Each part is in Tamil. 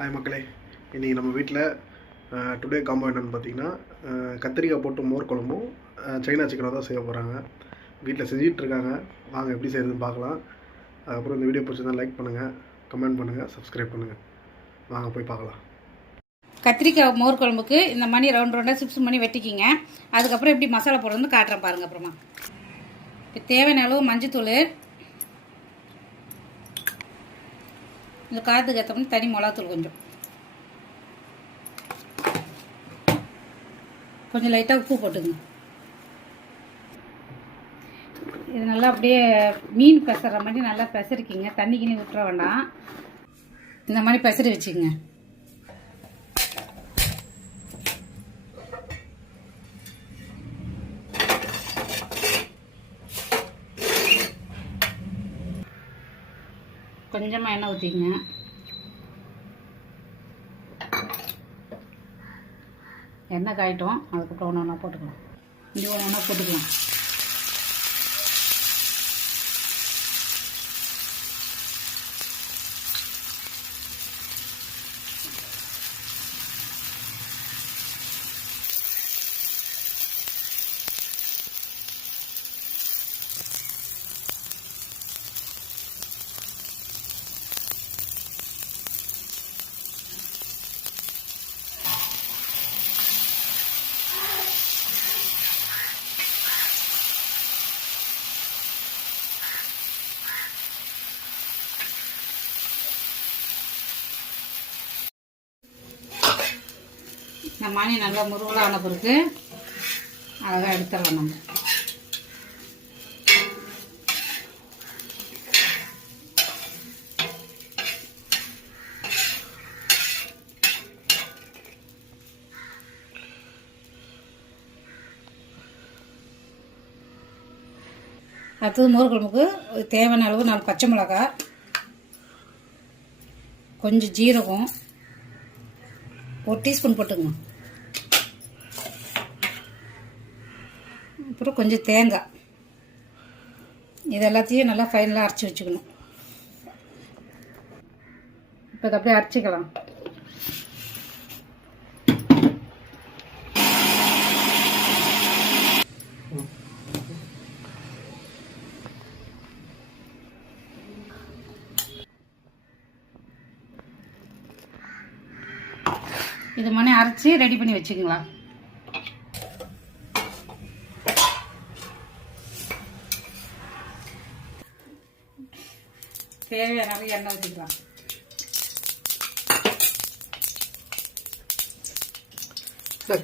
ஹாய் மக்களே, இன்றைக்கி நம்ம வீட்டில் டுடே காம்போ என்னென்னு பார்த்தீங்கன்னா கத்திரிக்காய் போட்டு மோர் குழம்பும் சைனா சிக்கனாக தான் செய்ய போகிறாங்க. வீட்டில் செஞ்சிட்ருக்காங்க. வாங்க எப்படி செய்கிறதுன்னு பார்க்கலாம். அதுக்கப்புறம் இந்த வீடியோ பிடிச்சிருந்தா லைக் பண்ணுங்கள், கமெண்ட் பண்ணுங்கள், சப்ஸ்கிரைப் பண்ணுங்கள். வாங்க போய் பார்க்கலாம். கத்திரிக்காய் மோர் குழம்புக்கு இந்த மாதிரி ரவுண்டாக சிப்ஸ் பண்ணி வெட்டிக்கிங்க. அதுக்கப்புறம் எப்படி மசாலா போடுறதுன்னு காட்டுறேன் பாருங்கள். அப்புறமா இப்போ தேவையான அளவு மஞ்சத்தூள், இந்த காரத்துக்கு ஏற்ற தனி மிளகாத்தூள், கொஞ்சம் லைட்டாக உப்பு போட்டுங்க. இது நல்லா அப்படியே மீன் பெசற மாதிரி நல்லா பெசரிக்கிங்க. தண்ணி கிண்ணி விட்டுற வேண்டாம். இந்த மாதிரி பெசரி வச்சுக்கோங்க. கொஞ்சமாக எண்ணெய் ஊற்றிக்கங்க. எண்ணெய் காயிட்டோம். அதுக்கப்புறம் ஒன்று ஒன்றா போட்டுக்கலாம். இது ஒன்று ஒன்றா போட்டுக்கலாம். இந்த மானி நல்லா முருகலாக ஆன பிறகு அழகாக எடுத்துடலாம். நம்ம அடுத்தது மோர் குழம்புக்கு தேவையான அளவு 4 பச்சை மிளகாய், கொஞ்சம் ஜீரகம், 1 டீஸ்பூன் போட்டுக்கணும். அப்புறம் கொஞ்சம் தேங்காய். இது எல்லாத்தையும் நல்லா ஃபைனலாக அரைச்சி வச்சுக்கணும். இப்போ இதை அப்படியே அரைச்சிக்கலாம். இது மாதிரி அரைச்சி ரெடி பண்ணி வச்சுக்கலாம். தேவையான அளவு எண்ணெய் ஊற்றிக்கலாம்.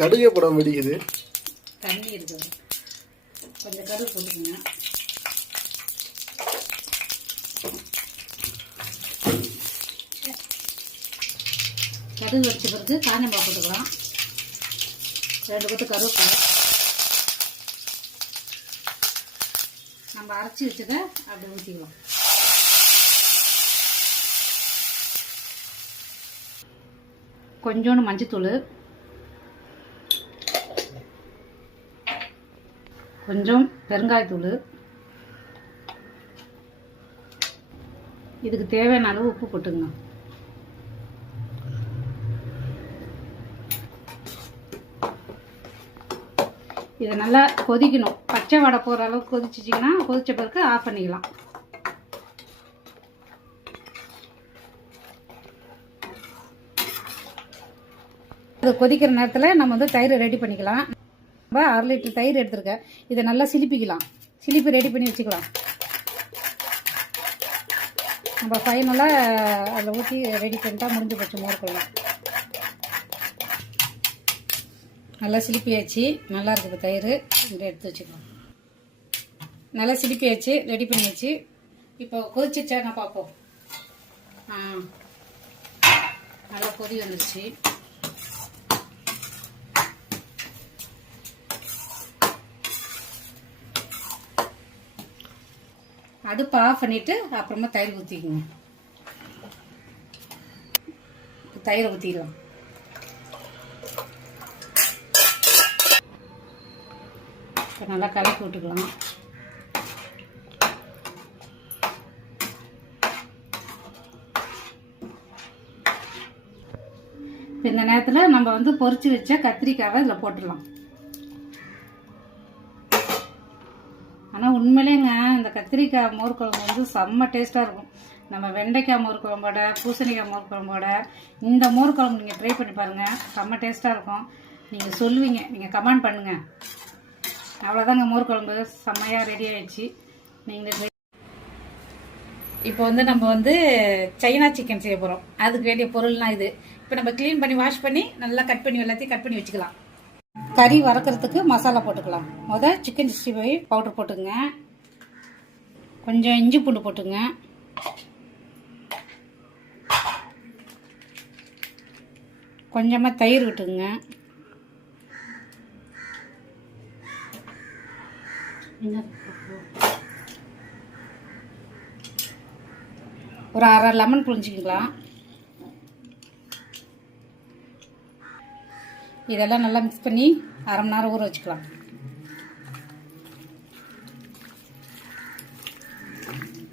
கடுகு படம் வெடிக்குது. தண்ணி இருக்குது, கொஞ்சம் கடுகு போட்டுக்கோங்க. கடுகு வச்ச பிறகு காஞ்ச மிளகா போட்டுக்கலாம். 2 கொத்து கருவேப்பிலை. நம்ம அரைச்சி வச்சதை அப்படி ஊற்றிக்கலாம். கொஞ்சோண்டு மஞ்சத்தூள், கொஞ்சம் பெருங்காயத்தூள், இதுக்கு தேவையான அளவு உப்பு போட்டுங்க. இதை நல்லா கொதிக்கணும். பச்சை வடை போகிற அளவுக்கு கொதிச்சிச்சிங்கன்னா கொதிச்ச பிறகு ஆஃப் பண்ணிக்கலாம். அது கொதிக்கிற நேரத்தில் நம்ம தயிர் ரெடி பண்ணிக்கலாம். நம்ம 1/2 லிட்டர் தயிர் எடுத்துருக்கேன். இதை நல்லா சிலிப்பிக்கலாம். சிலிப்பி ரெடி பண்ணி வச்சுக்கலாம். நம்ம ஃபைனலாக அதில் ஊற்றி ரெடி பண்ணிட்டா முடிஞ்சு போச்சு மோர் குழம்பு. நல்லா சிலிப்பியாச்சு. நல்லா இருக்குது தயிர். இங்கே எடுத்து வச்சுக்கலாம். நல்லா சிலிப்பியாச்சு, ரெடி பண்ணியாச்சு. இப்போ கொதிச்சிச்சா நான் பார்ப்போம். நல்லா கொதி வந்துருச்சு. அடுப்பு ஆஃப் பண்ணிவிட்டு அப்புறமா தயிர் ஊற்றிக்குங்க. தயிரை ஊற்றிடலாம். நல்லா கலக்கி விட்டுக்கலாம். இப்போ இந்த நேரத்தில் நம்ம வந்து பொரிச்சு வச்ச கத்திரிக்காவை இதில் போட்டுடலாம். ஆனால் உண்மையிலேங்க இந்த கத்திரிக்காய் மோர் குழம்பு வந்து செம்ம டேஸ்ட்டாக இருக்கும். நம்ம வெண்டைக்காய் மோர் குழம்போட, பூசணிக்காய் மோர் குழம்போட இந்த மோர் குழம்பு நீங்கள் ட்ரை பண்ணி பாருங்கள், செம்ம டேஸ்ட்டாக இருக்கும். நீங்கள் சொல்லுவீங்க, நீங்கள் கமெண்ட் பண்ணுங்கள். அவ்வளோதாங்க, மோர் குழம்பு செம்மையாக ரெடி ஆகிடுச்சு. நீங்கள் இப்போ வந்து நம்ம வந்து சைனா சிக்கன் செய்ய போகிறோம். அதுக்கு வேண்டிய பொருள்லாம் இது. இப்போ நம்ம க்ளீன் பண்ணி வாஷ் பண்ணி நல்லா கட் பண்ணி எல்லாத்தையும் கட் பண்ணி வச்சுக்கலாம். கறி வறுக்கிறதுக்கு மசாலா போட்டுக்கலாம். சிக்கன் 65 பவுடர் போட்டுங்க, கொஞ்சம் இஞ்சி பூண்டு போட்டுங்க, கொஞ்சமாக தயிர் விட்டுங்க, ஒரு அரை லெமன் புழிஞ்சிக்கலாம். இதெல்லாம் நல்லா மிக்ஸ் பண்ணி அரை மணி நேரம் ஊற வச்சுக்கலாம்.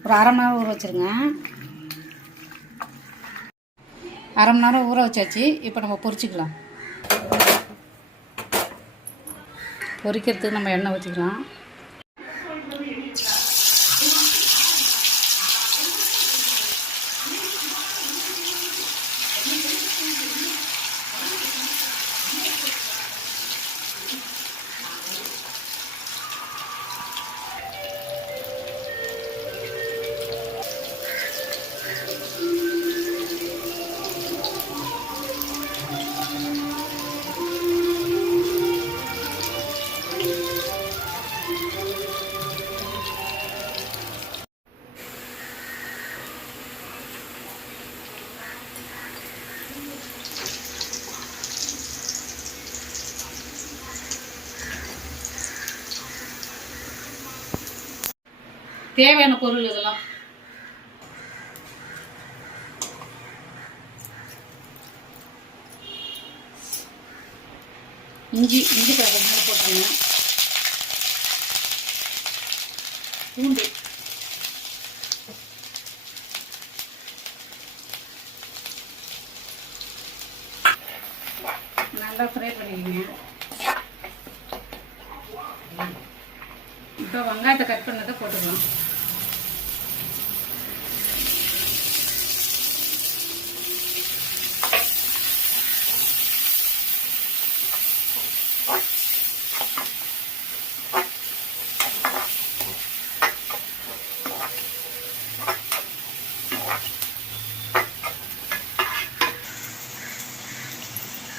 ஒரு அரை மணி நேரம் ஊற வச்சுருங்க. அரை மணி நேரம் ஊற வச்சாச்சு. இப்போ நம்ம பொரிச்சிக்கலாம். பொரிக்கிறதுக்கு நம்ம எண்ணெய் ஊற்றிக்கலாம். தேவையான பொருள் இதெல்லாம். இஞ்சி கொஞ்சம் போட்டுருங்க. பூண்டு, நல்லா ஃப்ரை பண்ணிக்கங்க. இப்போ வெங்காயத்தை கட் பண்ணதை போட்டுக்கலாம்.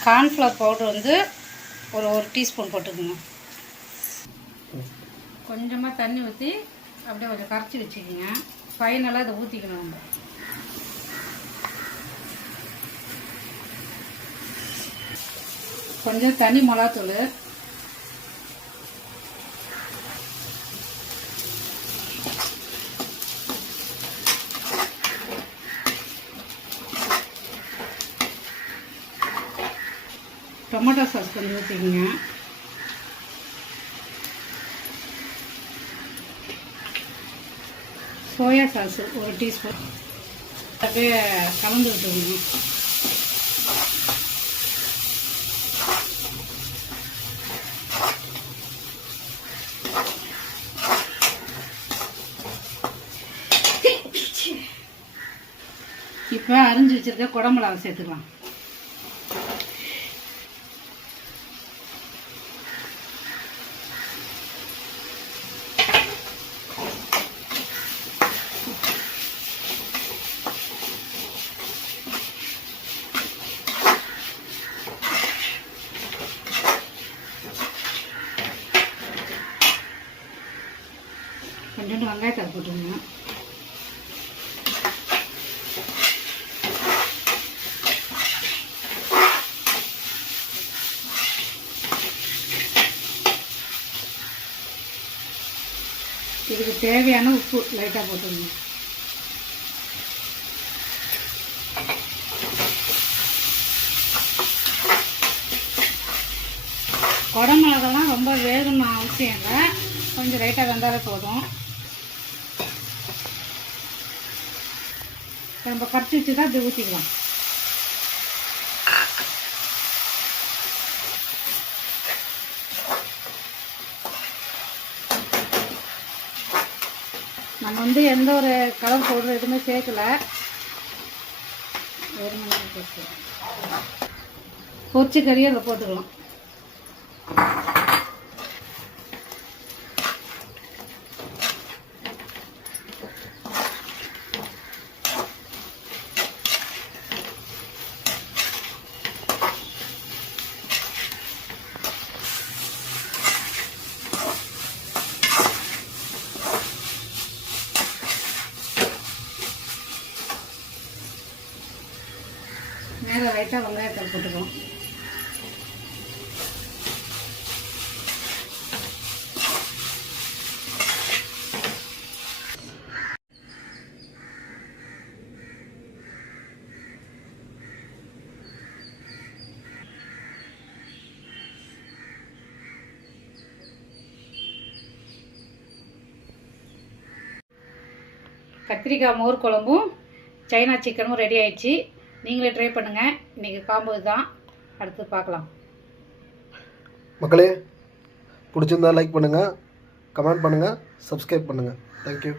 கார்ன்ஃப்ளவர் பவுடர் வந்து ஒரு டீஸ்பூன் போட்டுக்கோங்க. கொஞ்சமாக தண்ணி ஊற்றி அப்படியே கொஞ்சம் கரைச்சி வச்சுக்கோங்க. ஃபைனலாக அதை ஊற்றிக்கணும். நம்ம கொஞ்சம் தனி மிளகாத்தூள், டொமேட்டோ சாஸ் கொஞ்சம் ஊற்றிக்கங்க. சோயா சாஸ் ஒரு டீஸ்பூன் அப்படியே கலந்து விட்டுருங்க. இப்போ அரிஞ்சு வச்சிருக்க குடமிளகா சேர்த்துக்கலாம். கொஞ்சோண்டு வெங்காயத்தை போட்டுருங்க. இதுக்கு தேவையான உப்பு லைட்டாக போட்டுருங்க. குடமிளகெல்லாம் ரொம்ப வேகணும்னு அவசியம் இல்லை, கொஞ்சம் லைட்டாக வெந்தாலே போதும். நம்ம கரைச்சி வச்சு தான் இப்படி ஊற்றிக்கலாம். வந்து எந்த ஒரு கலர் பவுடர் எதுவுமே சேர்க்கல. பொரிச்ச கறி அதில் போட்டுக்கலாம். மேலே லைட்டாக வெங்காயத்தூள் போட்டுக்கலாம். கத்திரிக்காய் மோர் குழம்பும் சைனா சிக்கனும் ரெடி ஆயிடுச்சு. நீங்களே ட்ரை பண்ணுங்கள். இன்றைக்கி காம்போ தான். அடுத்து பார்க்கலாம். மக்களே பிடிச்சிருந்தா லைக் பண்ணுங்கள், கமெண்ட் பண்ணுங்கள், சப்ஸ்கிரைப் பண்ணுங்கள். தேங்க்யூ.